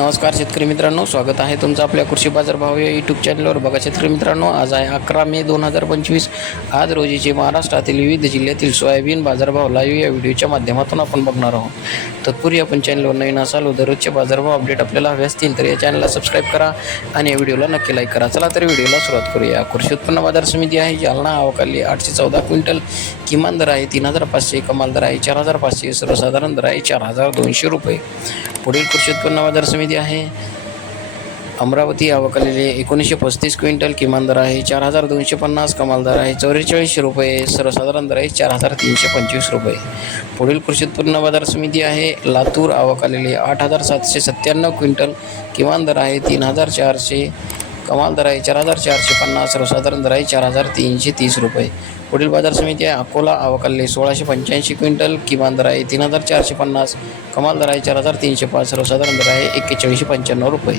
नमस्कार शेतकरी मित्रांनो स्वागत आहे तुमचं आपल्या कृषी बाजार भाव या यूट्यूब चॅनलवर बघा शेतकरी मित्रांनो आज आहे अकरा मे दोन हजार पंचवीस. आज रोजीचे महाराष्ट्रातील विविध जिल्ह्यातील सोयाबीन बाजारभाव लाईव्ह या व्हिडिओच्या माध्यमातून आपण बघणार आहोत. तत्पूर्वी आपण चॅनलवर नवीन असाल दररोजचे बाजारभाव अपडेट आपल्याला हवे असतील तर या चॅनलला सबस्क्राईब करा आणि या व्हिडिओला नक्की लाईक करा. चला तर व्हिडिओला सुरुवात करूया. कृषी उत्पन्न बाजार समिती आहे जालना. अवकाली आठशे चौदा क्विंटल. किमान दर आहे तीन हजार पाचशे कमाल दर आहे चार हजार पाचशे सर्वसाधारण दर आहे चार हजार दोनशे रुपये. पुढील कृषी उत्पन्न बाजार समिती आहे. अमरावती आवकलेले एकोणीसशे पस्तीस क्विंटल किमान दर आहे. चार हजार दोनशे पन्नास कमाल दर आहे. चौवेचाळीसशे रुपये सर्वसाधारण दर आहे. चार हजार तीनशे पंचवीस रुपये. पुढील कृषी उत्पन्न बाजार समिती आहे. लातूर आवकालेले आठ हजार सातशे सत्त्याण्णव क्विंटल किमान दर आहे. तीन हजार चारशे कमाल दर आहे चार हजार चारशे पन्नास सर्वसाधारण दर आहे चार हजार तीनशे तीस रुपये. पुढील बाजार समिती आहे अकोला अवकाले सोळाशे पंच्याऐंशी क्विंटल किमान दर आहे तीन हजार चारशे पन्नास कमाल दर आहे चार हजार तीनशे पाच सर्वसाधारण दर आहे एक्केचाळीसशे पंच्याण्णव रुपये.